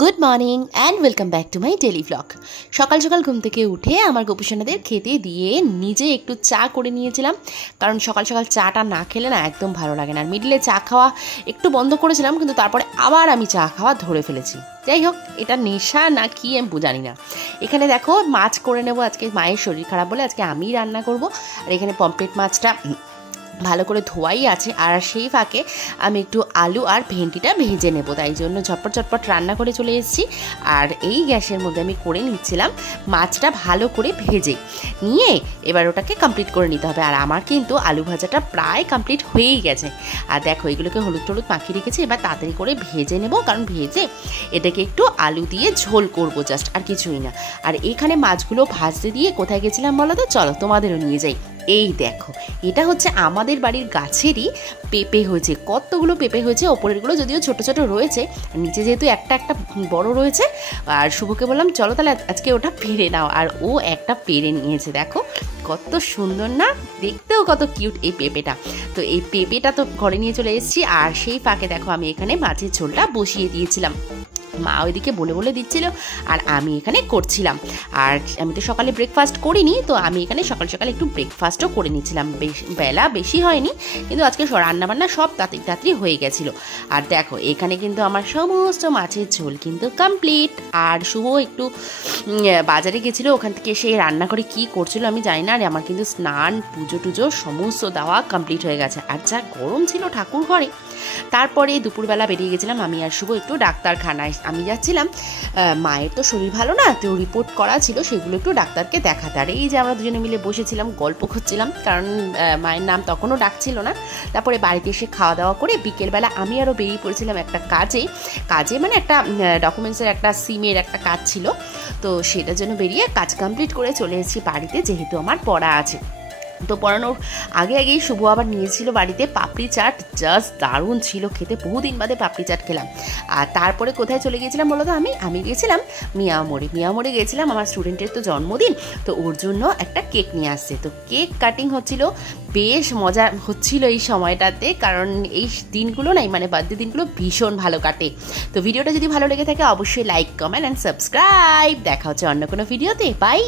Good morning and welcome back to my daily blog. সকাল সকাল ঘুম থেকে উঠে আমার গোপুসোনাদের খেতে দিয়ে নিজে একটু চা করে নিয়েছিলাম, কারণ সকাল সকাল চাটা না খেলে না একদম ভালো লাগে না। আর মিডলে চা খাওয়া একটু বন্ধ করেছিলাম, কিন্তু তারপরে আবার আমি চা খাওয়া ধরে ফেলেছি। যাই হোক, এটা নেশা না কি আমি জানি না। এখানে দেখো মাছ করে নেব আজকে, মায়ের শরীর খারাপ বলে আজকে আমিই রান্না করব। আর এখানে পমফ্রেট মাছটা ভালো করে ধোয়াই আছে, আর সেই ফাঁকে আমি একটু আলু আর ভেন্ডিটা ভেজে নেব, তাই জন্য ঝটপট ঝটপট রান্না করে চলে এসেছি। আর এই গ্যাসের মধ্যে আমি করে নিচ্ছিলাম মাছটা ভালো করে ভেজে নিয়ে এবার ওটাকে কমপ্লিট করে নিতে হবে। আর আমার কিন্তু আলু ভাজাটা প্রায় কমপ্লিট হয়েই গেছে। আর দেখো এগুলোকে হলুদ টলুদ মাখিয়ে রেখেছি, এবার তাড়াতাড়ি করে ভেজে নেব, কারণ ভেজে এটাকে একটু আলু দিয়ে ঝোল করব জাস্ট, আর কিছুই না। আর এখানে মাছগুলো ভাজতে দিয়ে কোথায় গেছিলাম বলো তো, চলো তোমাদেরও নিয়ে যাই। এই দেখো, এটা হচ্ছে আমাদের বাড়ির গাছেরই পেঁপে হয়েছে। কতগুলো পেঁপে হয়েছে, ওপরেরগুলো যদিও ছোট ছোট রয়েছে, নিচে যেহেতু একটা একটা বড় রয়েছে। আর শুভকে বললাম চলো তাহলে আজকে ওটা পেরে নাও, আর ও একটা পেরে নিয়েছে। দেখো কত সুন্দর না, দেখতেও কত কিউট এই পেঁপেটা। তো এই পেঁপেটা তো ঘরে নিয়ে চলে এসেছি। আর সেই ফাঁকে দেখো আমি এখানে মাছের ঝোলটা বসিয়ে দিয়েছিলাম। মা ওইদিকে বলে বলে দিচ্ছিল আর আমি এখানে করছিলাম। আর আমি তো সকালে ব্রেকফাস্ট করিনি, তো আমি এখানে সকাল সকাল একটু ব্রেকফাস্টও করে নিচ্ছিলাম। বেলা বেশি হয়নি, কিন্তু আজকে রান্নাবান্না সব তাড়াতাড়ি হয়ে গেছিলো। আর দেখো এখানে কিন্তু আমার সমস্ত মাছের ঝোল কিন্তু কমপ্লিট। আর শুভ একটু বাজারে গেছিলো, ওখান থেকে এসে রান্না করে কি করছিল আমি জানি না। আর আমার কিন্তু স্নান পুজো টুজো সমস্ত দেওয়া কমপ্লিট হয়ে গেছে। আর যা গরম ছিল ঠাকুর ঘরে। তারপরে দুপুরবেলা বেরিয়ে গেছিলাম আমি আর শুভ একটু ডাক্তারখানায়। আমি যাচ্ছিলাম, মায়ের তো শরীর ভালো না, তো রিপোর্ট করা ছিল, সেগুলো একটু ডাক্তারকে দেখাতে। আর এই যে আমরা দুজনে মিলে বসেছিলাম গল্প করছিলাম, কারণ মায়ের নাম তখনও ডাকছিল না। তারপরে বাড়িতে এসে খাওয়া দাওয়া করে বিকেলবেলা আমি আরও বেরিয়ে পড়েছিলাম একটা কাজে মানে একটা ডকুমেন্টসের একটা সিমের একটা কাজ ছিল, তো সেটার জন্য বেরিয়ে কাজ কমপ্লিট করে চলে এসেছি বাড়িতে, যেহেতু আমার পড়া আছে। তো পড়ানোর আগেই শুভ আবার নিয়েছিল বাড়িতে পাপড়ি চাট, জাস্ট দারুণ ছিল খেতে। বহুদিন বাদে পাপড়ি চাট খেলাম। আর তারপরে কোথায় চলে গিয়েছিলাম বলো তো, আমি গিয়েছিলাম মিয়ামোড়ে গিয়েছিলাম। আমার স্টুডেন্টের তো জন্মদিন, তো ওর জন্য একটা কেক নিয়ে আসছে, তো কেক কাটিং হচ্ছিল। বেশ মজা হচ্ছিল এই সময়টাতে, কারণ এই দিনগুলো নাই মানে বার্থডে দিনগুলো ভীষণ ভালো কাটে। তো ভিডিওটা যদি ভালো লেগে থাকে অবশ্যই লাইক, কমেন্ট অ্যান্ড সাবস্ক্রাইব। দেখা হচ্ছে অন্য কোনো ভিডিওতে। বাই।